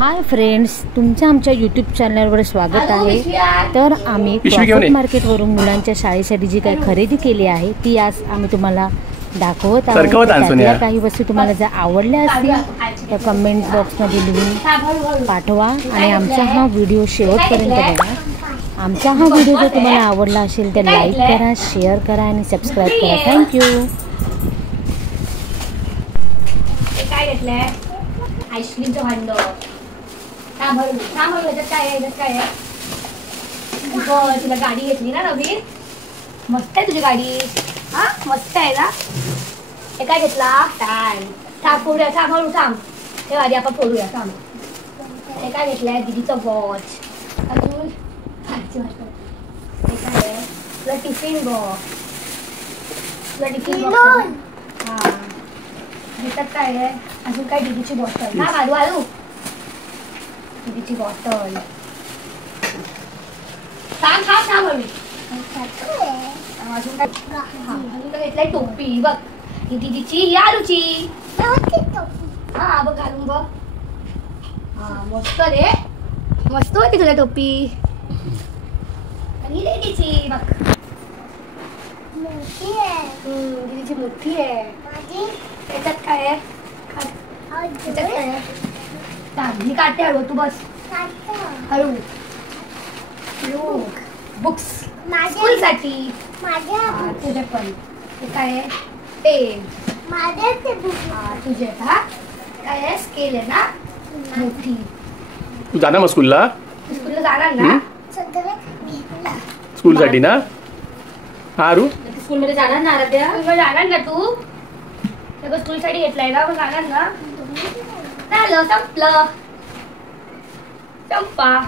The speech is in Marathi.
हाय फ्रेंड्स, तुमचं आमच्या यूट्यूब चॅनलवर स्वागत आहे। तर आम्ही क्रॉफर्ड मार्केटवरून मुलांच्या शाळेसाठी जी काही खरेदी केली आहे ती आज आम्ही तुम्हाला दाखवत आहोत। त्यातल्या काही वस्तू तुम्हाला जर आवडल्या असतील तर कमेंट बॉक्समध्ये लिहून पाठवा आणि आमचा हा व्हिडिओ शेवटपर्यंत बघा। आमचा हा व्हिडिओ जर तुम्हाला आवडला असेल तर लाईक करा, शेअर करा आणि सबस्क्राईब करा। थँक्यू। काय घेतलंय? आईस्क्रीमचं भांड। याच्यात काय आहे? तुला गाडी घेतली ना नवीन? मस्त आहे तुझी गाडी। हा मस्त आहे ना? हे काय घेतला? थांब फोडूया, थांब हे आधी आपण फोडूया। थांब हे काय घेतलंय? दीदीचं वॉच। अजून हे काय आहे? तुला टिफिन बॉक्स। हा ह्याच्यात काय आहे? अजून काय? दीदीची बॉटल ना? आलू दीदीची बॉटल। थांब अजून काय? अजून काय घेतलंय? टोपी बघ, ही दीदीची, आलूची। हा बघ घालून बघ। हा मस्त रे, मस्त होती तुला टोपी। आणि दीदीची बघ, दीदीची मोठी आहे। त्याच्यात काय आहे? त्याच्यात काय आहे? मी काढते हळू, तू बस हळू। बुक्स स्कूलसाठी तुझे पण। हे काय आहे? पेन तुझे। हा काय आहे? स्केल आहे ना मोठी। तू जाणार मग स्कूलला जाणार ना? स्कूलसाठी ना? हा रू स्कूलमध्ये जाणार ना? आराध्या जाणार ना तू? सगळं स्कूलसाठी घेतलंय ना? मग जाणार ना? झालं, संपलं, संपा।